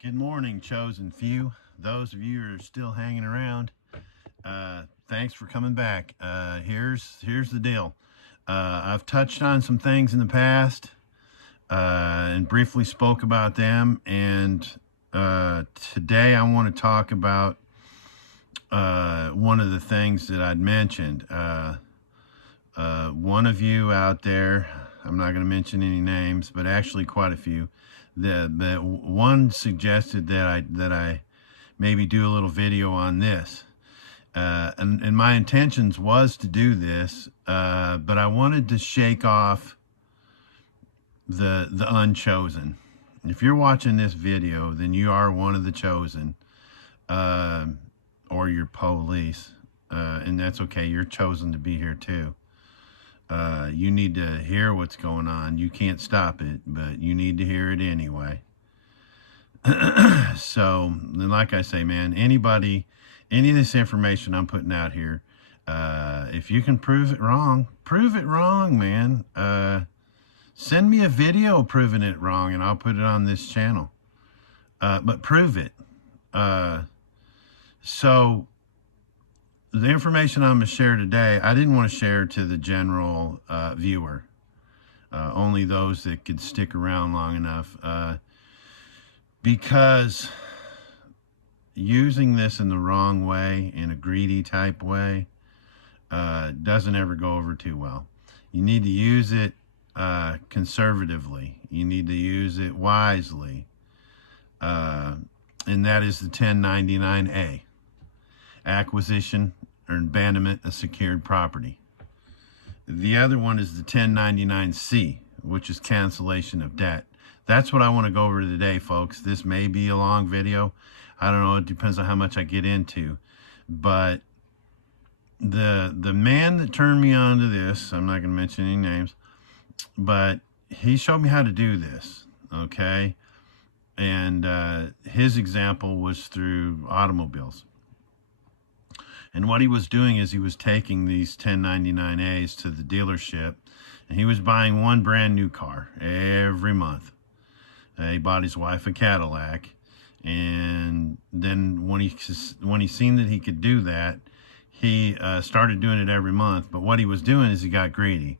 Good morning, chosen few. Those of you who are still hanging around, thanks for coming back. Here's the deal. I've touched on some things in the past and briefly spoke about them, and today I want to talk about one of the things that I'd mentioned. One of you out there, I'm not going to mention any names, but actually quite a few, that one suggested that I maybe do a little video on this. And my intentions was to do this, but I wanted to shake off the unchosen. If you're watching this video, then you are one of the chosen, or you're police, and that's okay. You're chosen to be here too. You need to hear what's going on. You can't stop it, but you need to hear it anyway. So, like I say, man, any of this information I'm putting out here, if you can prove it wrong, man. Send me a video proving it wrong, and I'll put it on this channel. But prove it. So, the information I'm going to share today, I didn't want to share to the general viewer. Only those that could stick around long enough. Because using this in the wrong way, in a greedy type way, doesn't ever go over too well. You need to use it conservatively. You need to use it wisely. And that is the 1099A. Acquisition or abandonment of secured property. The other one is the 1099C, which is cancellation of debt. That's what I want to go over today, folks. This may be a long video. I don't know. It depends on how much I get into. But the man that turned me on to this, I'm not going to mention any names, but he showed me how to do this, okay? And his example was through automobiles. And what he was doing is he was taking these 1099As to the dealership, and he was buying one brand new car every month. He bought his wife a Cadillac, and then when he seen that he could do that, he started doing it every month. But what he was doing is he got greedy.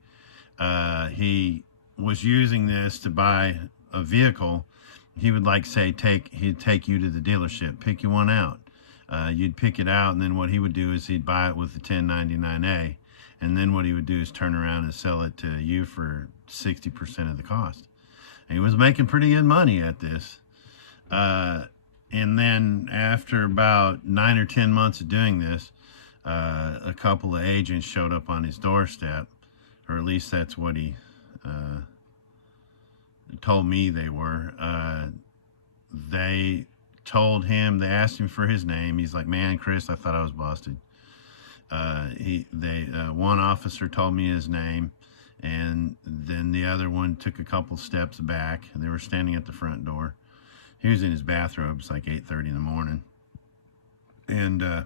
He was using this to buy a vehicle. He would he'd take you to the dealership, pick you one out. You'd pick it out, and then what he would do is he'd buy it with the 1099A, and then what he would do is turn around and sell it to you for 60% of the cost. And he was making pretty good money at this. And then after about 9 or 10 months of doing this, a couple of agents showed up on his doorstep, or at least that's what he told me they were. They told him, they asked him for his name. He's like, man, Chris, I thought I was busted. One officer told me his name, and then the other one took a couple steps back, and they were standing at the front door. He was in his bathrobe. It's like 8:30 in the morning. And the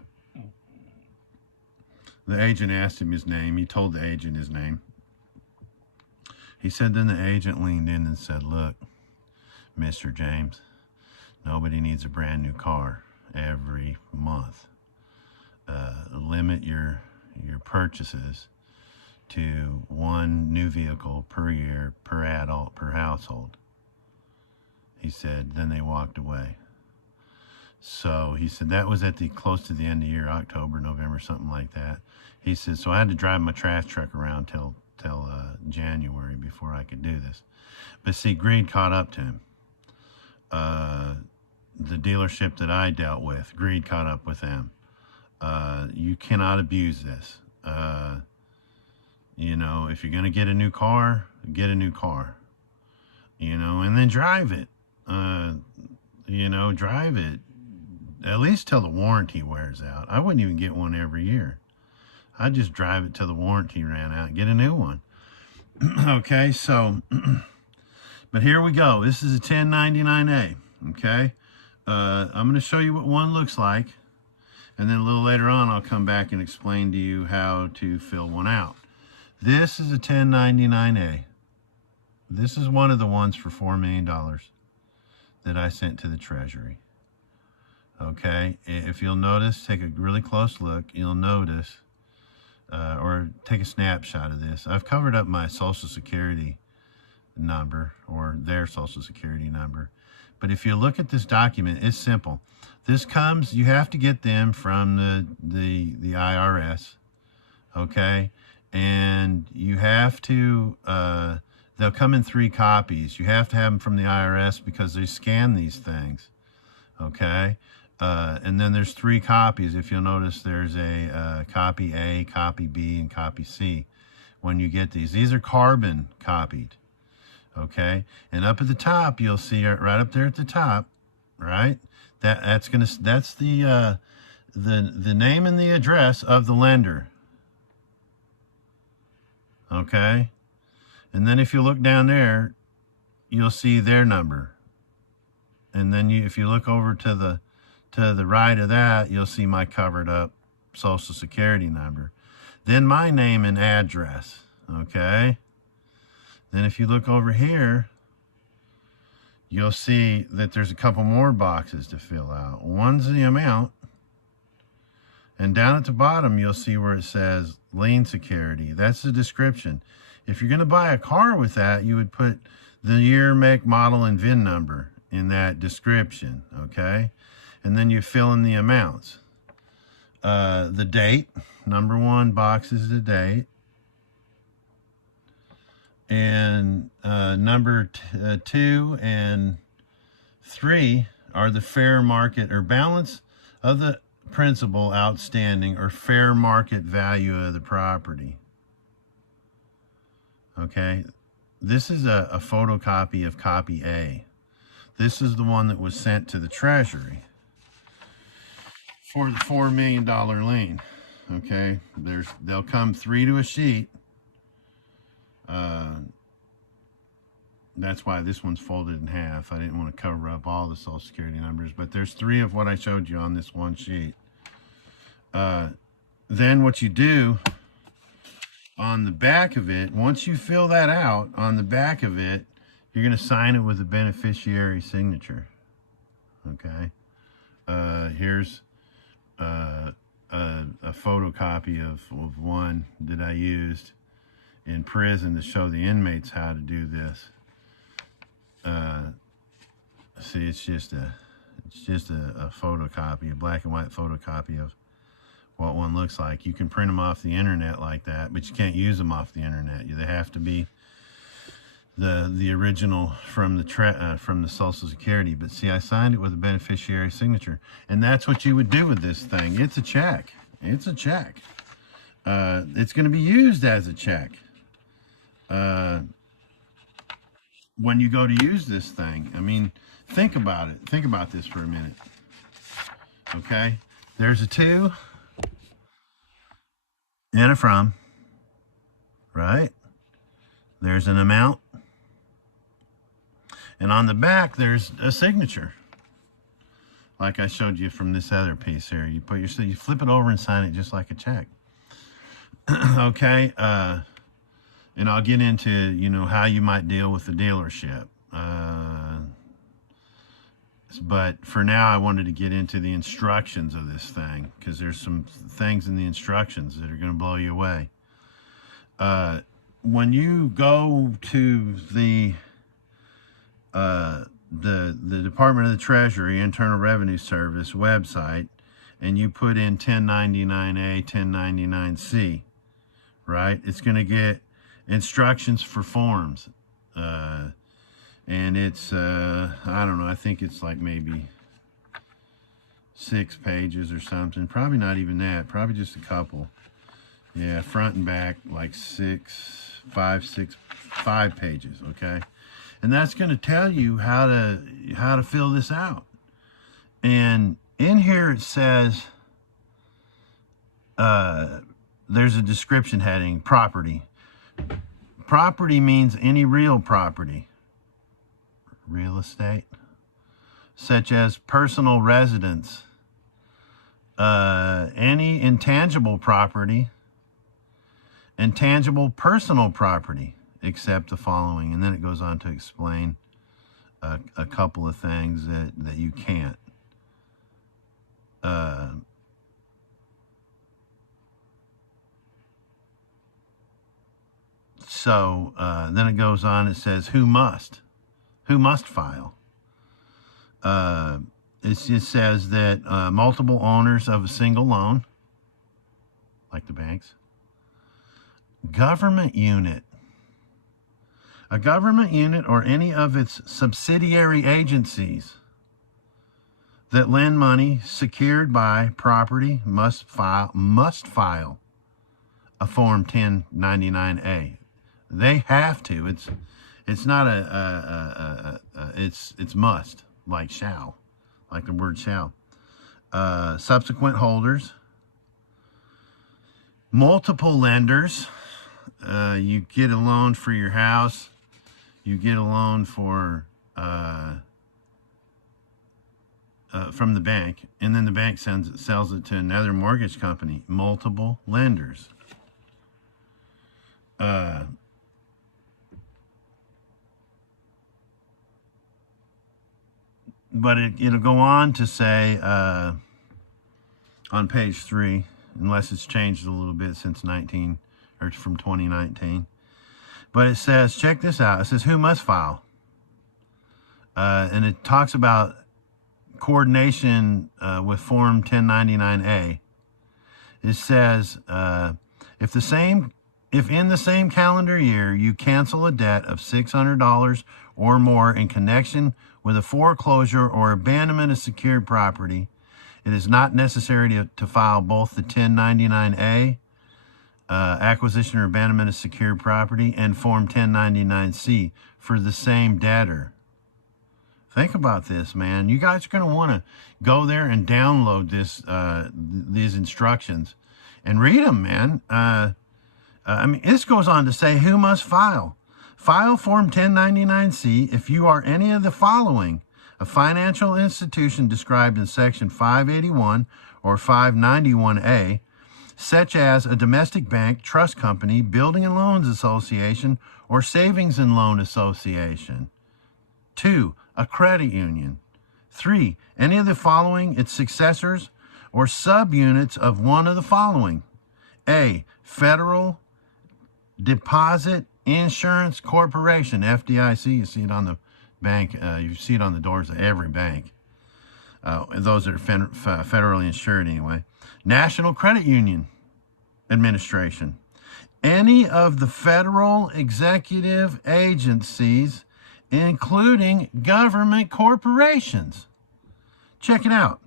agent asked him his name. He told the agent his name. He said, then the agent leaned in and said, look, Mr. James, nobody needs a brand new car every month. Limit your purchases to one new vehicle per year, per adult, per household. He said, then they walked away. So he said that was close to the end of the year, October, November, something like that. He said, so I had to drive my trash truck around till January before I could do this. But see, greed caught up to him. The dealership that I dealt with, greed caught up with them. You cannot abuse this. If you're going to get a new car, get a new car. And then drive it. Drive it at least till the warranty wears out. I wouldn't even get one every year. I'd just drive it till the warranty ran out and get a new one. Okay, so, but here we go. This is a 1099A, okay? I'm going to show you what one looks like, and then a little later on I'll come back and explain to you how to fill one out. This is a 1099A. This is one of the ones for $4 million. that I sent to the Treasury. Okay, if you'll notice, take a really close look, you'll notice, or take a snapshot of this. I've covered up my Social Security number, or their Social Security number. But if you look at this document, it's simple. This comes, you have to get them from the IRS, okay? And you have to, they'll come in 3 copies. You have to have them from the IRS because they scan these things, okay? And then there's 3 copies. If you'll notice, there's a copy A, copy B, and copy C when you get these. These are carbon copied, okay? And up at the top, you'll see right up there at the top, right? That's the name and the address of the lender, okay? And then if you look down there, you'll see their number. And then if you look over to the right of that, you'll see my covered up Social Security number. Then my name and address, okay? Then if you look over here, you'll see that there's a couple more boxes to fill out. One's the amount, and down at the bottom, you'll see where it says lien security. That's the description. If you're gonna buy a car with that, you would put the year, make, model, and VIN number in that description, okay? And then you fill in the amounts. The date, number 1 box is the date. And number 2 and 3 are the fair market or balance of the principal outstanding or fair market value of the property. Okay, this is a photocopy of copy A. This is the one that was sent to the Treasury for the $4 million lien. Okay, they'll come 3 to a sheet. That's why this one's folded in half. I didn't want to cover up all the Social Security numbers, but there's 3 of what I showed you on this one sheet. Then what you do on the back of it, once you fill that out, on the back of it, you're going to sign it with a beneficiary signature. Okay. Here's a photocopy of one that I used in prison to show the inmates how to do this. See, it's just a photocopy, a black and white photocopy of what one looks like. You can print them off the internet like that, but you can't use them off the internet. They have to be the original from the Social Security. But see, I signed it with a beneficiary signature, and that's what you would do with this thing. It's a check. It's a check. It's going to be used as a check. When you go to use this thing, I mean, think about it. Think about this for a minute. Okay, there's a to and a from, right? There's an amount, and on the back there's a signature, like I showed you from this other piece here. You flip it over and sign it just like a check. Okay. And I'll get into, how you might deal with the dealership. But for now, I wanted to get into the instructions of this thing, because there's some things in the instructions that are going to blow you away. When you go to the Department of the Treasury, Internal Revenue Service website, and you put in 1099A, 1099C, right? It's going to get instructions for forms, and it's I don't know, I think it's like maybe 6 pages or something. Probably not even that, probably just a couple. Yeah, front and back, like 5 pages. Okay, and that's going to tell you how to fill this out. And in here it says there's a description heading, property. Property means any real property, real estate, such as personal residence, any intangible property, intangible personal property, except the following. And then it goes on to explain a couple of things that you can't. So then it goes on, it says, who must file? It says that multiple owners of a single loan, like the banks, government unit, a government unit or any of its subsidiary agencies that lend money secured by property must file a Form 1099-A. They have to. It's not it's must, like shall, like the word shall. Subsequent holders, multiple lenders. You get a loan for your house. You get a loan for from the bank, and then the bank sells it to another mortgage company. Multiple lenders. But it'll go on to say on page 3, unless it's changed a little bit since from 2019. But it says, check this out. It says who must file, and it talks about coordination with Form 1099-A. It says if in the same calendar year you cancel a debt of $600 or more in connection with a foreclosure or abandonment of secured property, it is not necessary to file both the 1099-A, acquisition or abandonment of secured property, and Form 1099-C for the same debtor. Think about this, man. You guys are going to want to go there and download these instructions and read them, man. This goes on to say who must file. File Form 1099-C if you are any of the following: a financial institution described in Section 581 or 591A, such as a domestic bank, trust company, building and loans association, or savings and loan association. 2, a credit union. 3, any of the following, its successors or subunits of one of the following: A, Federal Deposit Insurance Corporation, FDIC. You see it on the bank. You see it on the doors of every bank. Those that are federally insured anyway. National Credit Union Administration. Any of the federal executive agencies, including government corporations. Check it out.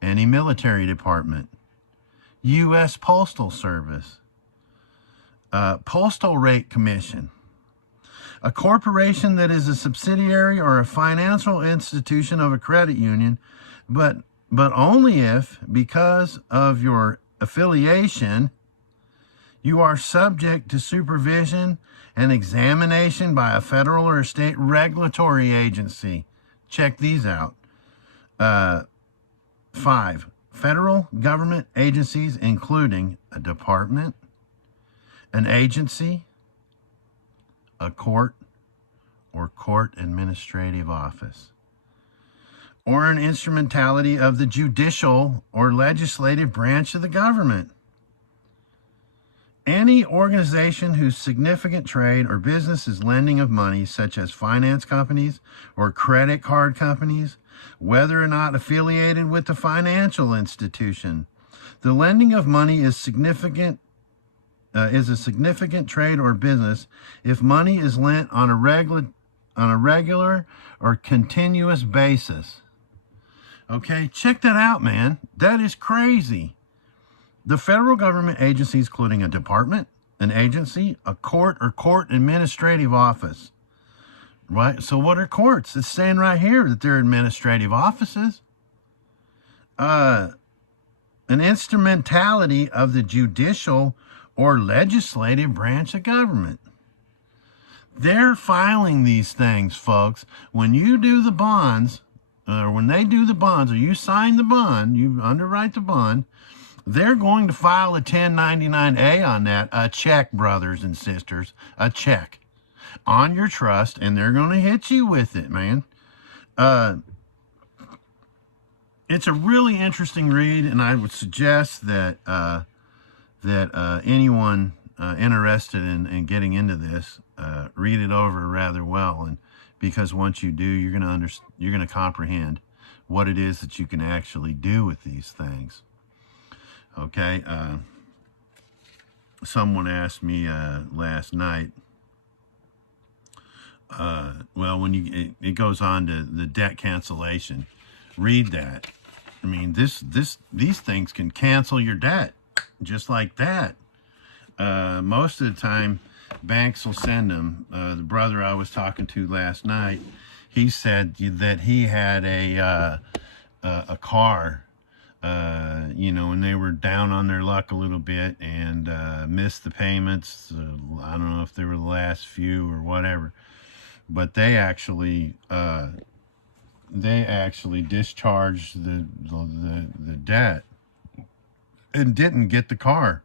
Any military department. U.S. Postal Service. Postal Rate Commission. A corporation that is a subsidiary or a financial institution of a credit union, but only if, because of your affiliation, you are subject to supervision and examination by a federal or state regulatory agency. Check these out. 5, federal government agencies, including a department, an agency, a court or court administrative office, or an instrumentality of the judicial or legislative branch of the government. Any organization whose significant trade or business is lending of money, such as finance companies or credit card companies, whether or not affiliated with the financial institution. The lending of money is a significant trade or business if money is lent on a regular or continuous basis. Okay, check that out, man. That is crazy. The federal government agencies, including a department, an agency, a court or court administrative office. Right? So what are courts? It's saying right here that they're administrative offices. An instrumentality of the judicial or legislative branch of government. They're filing these things, folks. When you do the bonds, or when they do the bonds, or you sign the bond, you underwrite the bond, they're going to file a 1099-A on that, a check, brothers and sisters, a check on your trust, and they're going to hit you with it, man. Uh, it's a really interesting read, and I would suggest that anyone interested in getting into this read it over rather well, and because once you do, you're gonna comprehend what it is that you can actually do with these things. Okay. Someone asked me last night. Well, when it goes on to the debt cancellation, read that. I mean, these things can cancel your debt just like that. Most of the time, banks will send them. The brother I was talking to last night, he said that he had a car, and they were down on their luck a little bit and missed the payments. I don't know if they were the last few or whatever, but they actually discharged the debt and didn't get the car.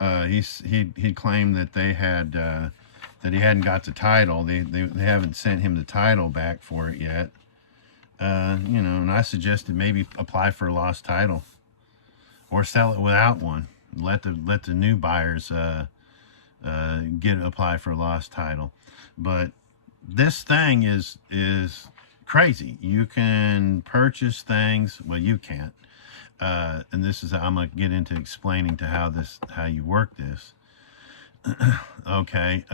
He claimed that they had that he hadn't got the title. They haven't sent him the title back for it yet. And I suggested maybe apply for a lost title or sell it without one. Let the new buyers apply for a lost title. But this thing is crazy. You can purchase things. Well, you can't. And this is, I'm gonna get into explaining to how you work this. Okay.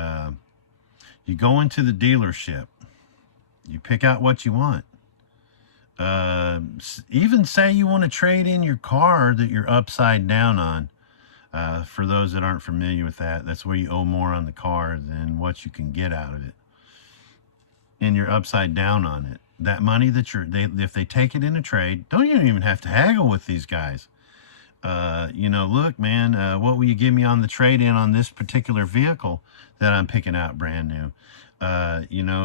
You go into the dealership. You pick out what you want. Even say you want to trade in your car that you're upside down on. For those that aren't familiar with that, that's where you owe more on the car than what you can get out of it. And you're upside down on it. That money that if they take it in a trade, don't you even have to haggle with these guys. Look, man, what will you give me on the trade-in on this particular vehicle that I'm picking out brand new?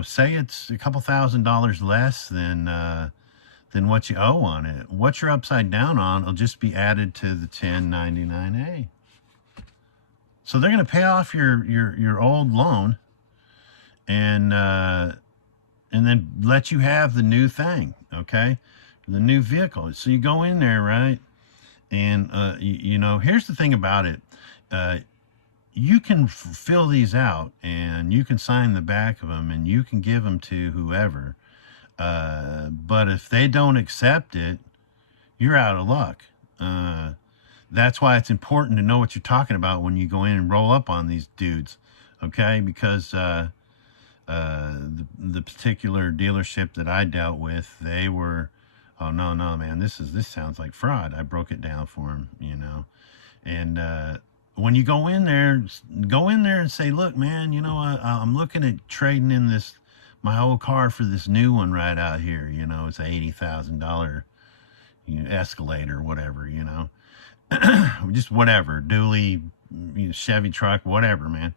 Say it's a couple $1,000s less than what you owe on it. What you're upside down on will just be added to the 1099A. So they're going to pay off your old loan and then let you have the new thing, okay? The new vehicle. So you go in there, right? And, here's the thing about it. You can fill these out and you can sign the back of them and you can give them to whoever. But if they don't accept it, you're out of luck. That's why it's important to know what you're talking about when you go in and roll up on these dudes, okay? Because the particular dealership that I dealt with, they were, oh no man, this sounds like fraud. I broke it down for them, and when you go in there and say, look, man, I'm looking at trading in my old car for this new one right out here. It's a $80,000 Escalade or whatever, just whatever, dually, Chevy truck, whatever, man.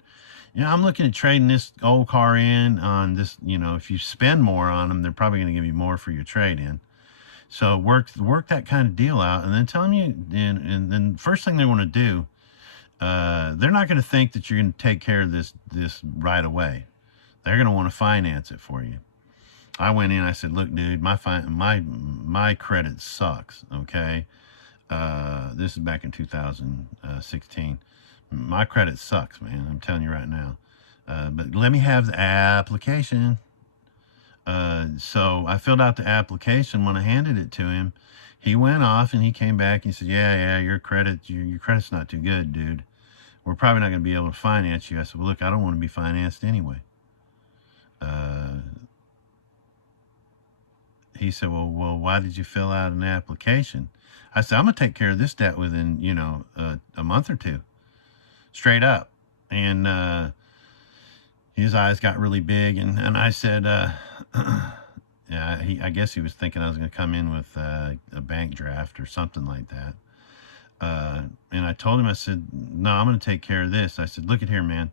I'm looking at trading this old car in on this, if you spend more on them, they're probably going to give you more for your trade-in. So work that kind of deal out, and then tell them and then first thing they want to do, they're not going to think that you're going to take care of this right away. They're going to want to finance it for you. I went in, I said, look, dude, my credit sucks, okay? This is back in 2016. My credit sucks, man. I'm telling you right now. But let me have the application. So I filled out the application. When I handed it to him, he went off and he came back and he said, yeah, your credit's not too good, dude. We're probably not going to be able to finance you. I said, well, look, I don't want to be financed anyway. He said, well, why did you fill out an application? I said, I'm going to take care of this debt within, a month or two. Straight up. And his eyes got really big, and I said, yeah, I guess he was thinking I was going to come in with a bank draft or something like that. And I told him, I said, no, I'm going to take care of this. I said, look at here, man.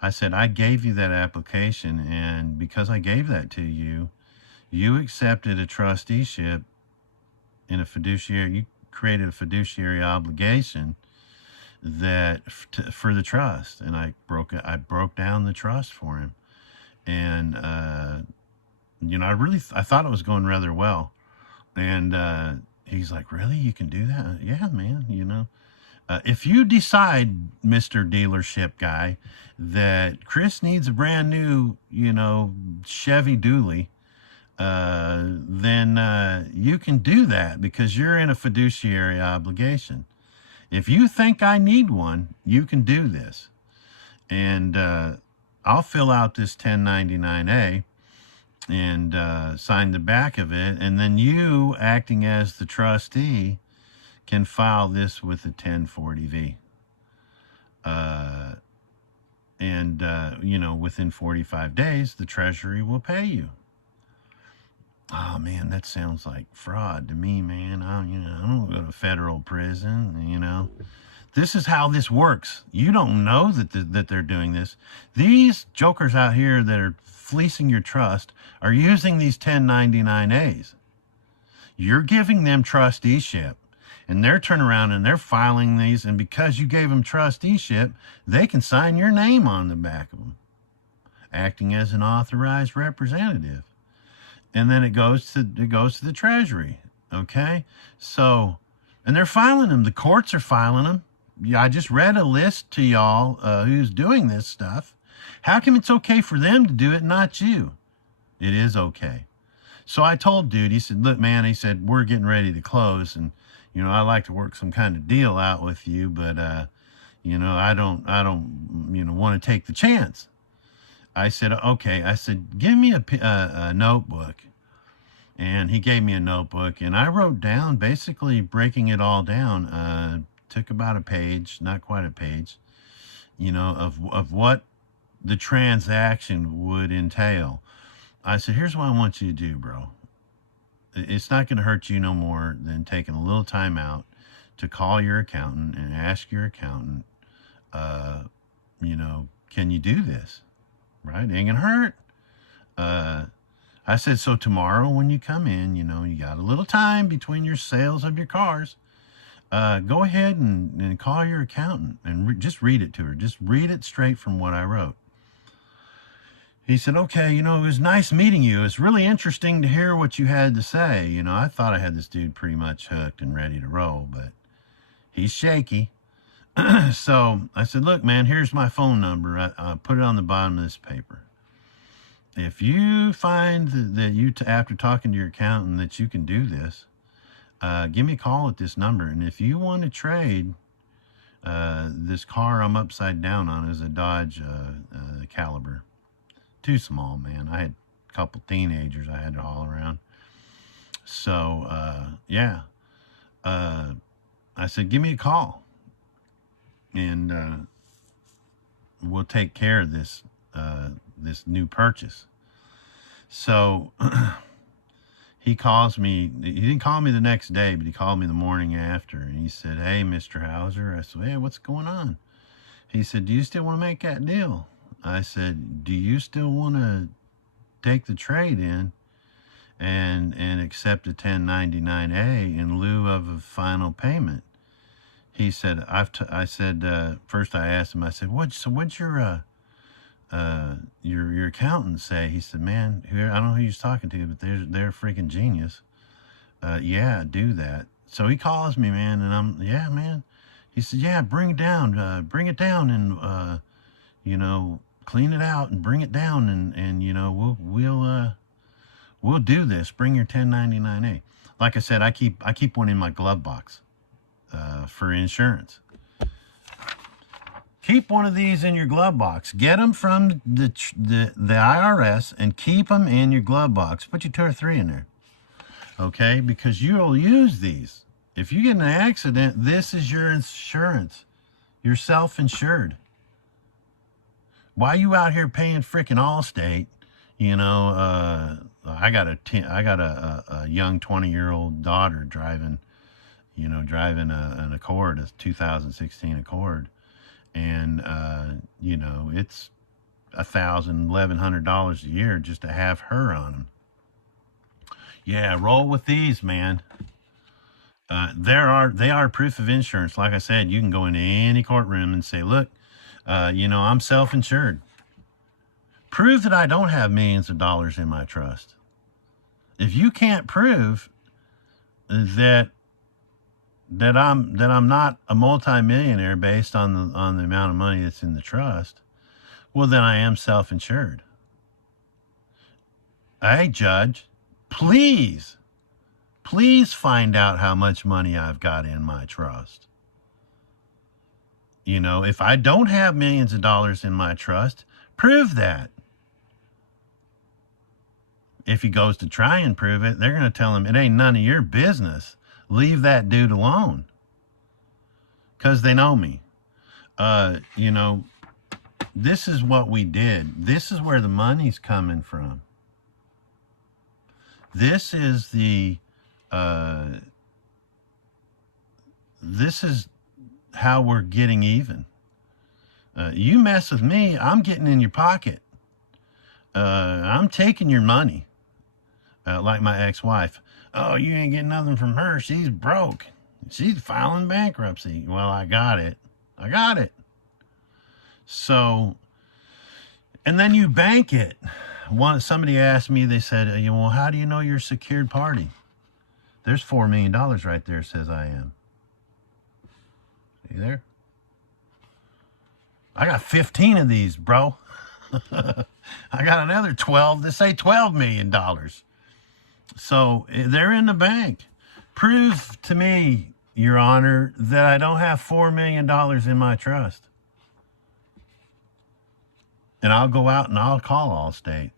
I said, I gave you that application, and because I gave that to you, you accepted a trusteeship in a fiduciary. You created a fiduciary obligation for the trust, and I broke down the trust for him, and I thought it was going rather well. And he's like, really? You can do that? Yeah, man, if you decide, Mr. Dealership guy, that Chris needs a brand new, Chevy Dually, then you can do that because you're in a fiduciary obligation. If you think I need one, you can do this. And I'll fill out this 1099A and sign the back of it. And then you, acting as the trustee, can file this with a 1040V. Within 45 days, the Treasury will pay you. Oh man, that sounds like fraud to me, man. I don't go to federal prison. This is how this works. You don't know that they're doing this. These jokers out here that are fleecing your trust are using these 1099As. You're giving them trusteeship, and they're turning around and they're filing these, and because you gave them trusteeship, they can sign your name on the back of them, acting as an authorized representative. And then it goes to the Treasury. Okay? So, and they're filing them. The courts are filing them. Yeah, I just read a list to y'all who's doing this stuff. How come it's okay for them to do it, not you? It is okay. So I told dude, he said, look, man, he said, we're getting ready to close, and I'd like to work some kind of deal out with you, but I don't want to take the chance. I said, okay. I said, give me a notebook. And he gave me a notebook, and I wrote down, basically breaking it all down. Took about a page, not quite a page, of what the transaction would entail. I said, here's what I want you to do, bro. It's not going to hurt you no more than taking a little time out to call your accountant and ask your accountant, can you do this? Right? It ain't going to hurt. I said, so tomorrow when you come in, you got a little time between your sales of your cars. Go ahead and call your accountant and just read it to her. Just read it straight from what I wrote. He said, okay, it was nice meeting you. It's really interesting to hear what you had to say. I thought I had this dude pretty much hooked and ready to roll, but he's shaky. So I said, look, man, here's my phone number. I put it on the bottom of this paper. If you find that after talking to your accountant that you can do this, give me a call at this number. And if you want to trade this car I'm upside down on, is a Dodge Caliber. Too small, man. I had a couple teenagers I had to haul around. So, I said, give me a call. And we'll take care of this new purchase. So he calls me. He didn't call me the next day, but he called me the morning after. And he said, hey, Mr. Hauser. I said, hey, what's going on? He said, do you still want to make that deal? I said, do you still want to take the trade in and accept a 1099A in lieu of a final payment? He said, first I asked him, I said, what's your accountant say? He said, man, I don't know who he's talking to, but they're a freaking genius. Yeah, do that. So he calls me, man, and yeah, man. He said, yeah, bring it down and, clean it out and bring it down and we'll do this. Bring your 1099A. Like I said, I keep one in my glove box for insurance. Keep one of these in your glove box. Get them from the IRS and keep them in your glove box. Put your 2 or 3 in there. Okay? Because you'll use these. If you get in an accident, this is your insurance. You're self-insured. Why you out here paying freaking Allstate? I got a young 20-year-old daughter driving an Accord, a 2016 Accord. And, it's $1,100 a year just to have her on them. Yeah, roll with these, man. They are proof of insurance. Like I said, you can go into any courtroom and say, look, I'm self-insured. Prove that I don't have millions of dollars in my trust. If you can't prove that I'm not a multimillionaire based on the amount of money that's in the trust, well, then I am self-insured. Hey, judge, please find out how much money I've got in my trust. You know, if I don't have millions of dollars in my trust, prove that. If he goes to try and prove it, they're going to tell him it ain't none of your business. Leave that dude alone. Because they know me. You know, this is what we did. This is where the money's coming from. This is this is how we're getting even. You mess with me, I'm getting in your pocket. I'm taking your money. Like my ex-wife. Oh, you ain't getting nothing from her. She's broke. She's filing bankruptcy. Well, I got it. So, and then you bank it. Somebody asked me, they said, well, how do you know you're a secured party? There's $4 million right there, says I am. You there? I got 15 of these, bro. I got another 12 that say $12 million. So they're in the bank. Prove to me, Your Honor, that I don't have $4 million in my trust. And I'll go out and I'll call Allstate.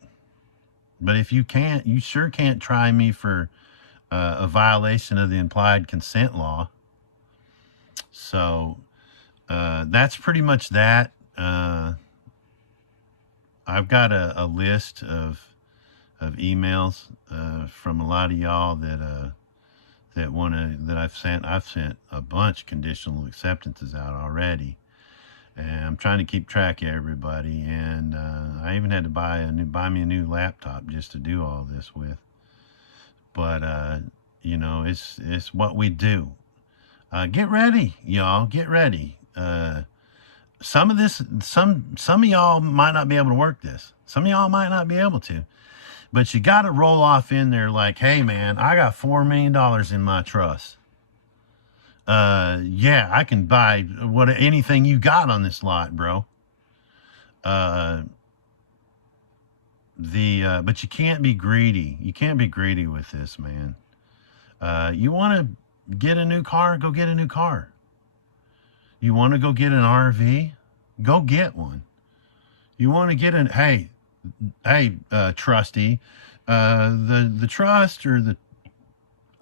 But if you can't, you sure can't try me for a violation of the implied consent law. So that's pretty much that. I've got a list of emails from a lot of y'all that I've sent. I've sent a bunch of conditional acceptances out already, and I'm trying to keep track of everybody. And I even had to buy me a new laptop just to do all this with. But you know, it's what we do. Get ready, y'all. Get ready. Some of y'all might not be able to work this. Some of y'all might not be able to. But you got to roll off in there like, hey, man, I got $4 million in my trust. Yeah, I can buy anything you got on this lot, bro. But you can't be greedy. You can't be greedy with this, man. You want to get a new car? Go get a new car. You want to go get an RV? Go get one. You want to get hey, trustee, the trust or the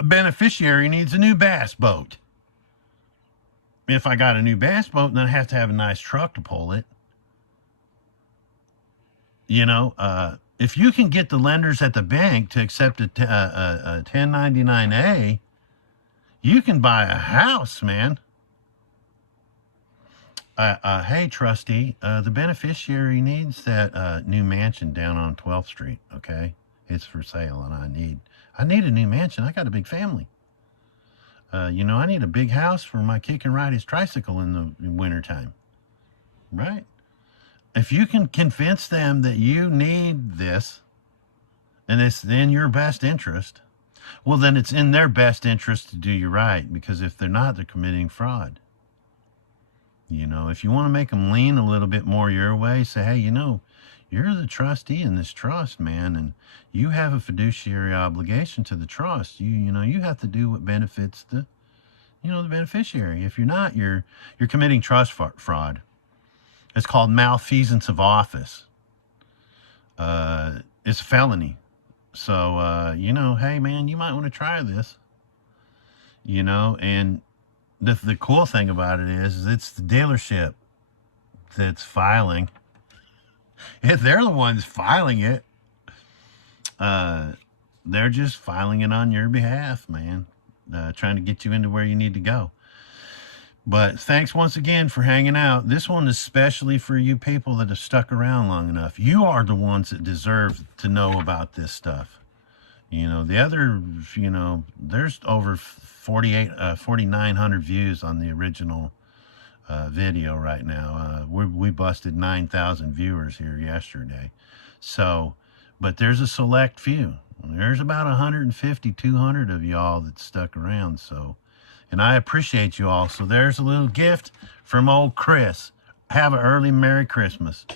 beneficiary needs a new bass boat. If I got a new bass boat, then I have to have a nice truck to pull it. You know, if you can get the lenders at the bank to accept a 1099-A, you can buy a house, man. Hey, trustee, the beneficiary needs that new mansion down on 12th Street, okay? It's for sale, and I need a new mansion. I got a big family. You know, I need a big house for my kid can ride his tricycle in the wintertime, right? If you can convince them that you need this, and it's in your best interest, well, then it's in their best interest to do you right, because if they're not, they're committing fraud. You know, if you want to make them lean a little bit more your way, say, hey, you know, you're the trustee in this trust, man, and you have a fiduciary obligation to the trust. You know, you have to do what benefits the beneficiary. If you're not, you're committing trust fraud. It's called malfeasance of office. It's a felony. So, you know, hey, man, you might want to try this. You know, and the cool thing about it is it's the dealership that's filing. If they're the ones filing it, they're just filing it on your behalf, man, trying to get you into where you need to go. But thanks once again for hanging out. This one is especially for you people that have stuck around long enough. You are the ones that deserve to know about this stuff. You know, the other, you know, there's over 4,900 views on the original video right now. We busted 9,000 viewers here yesterday. So, but there's a select few. There's about 150, 200 of y'all that stuck around, so, and I appreciate you all. So there's a little gift from old Chris. Have an early Merry Christmas.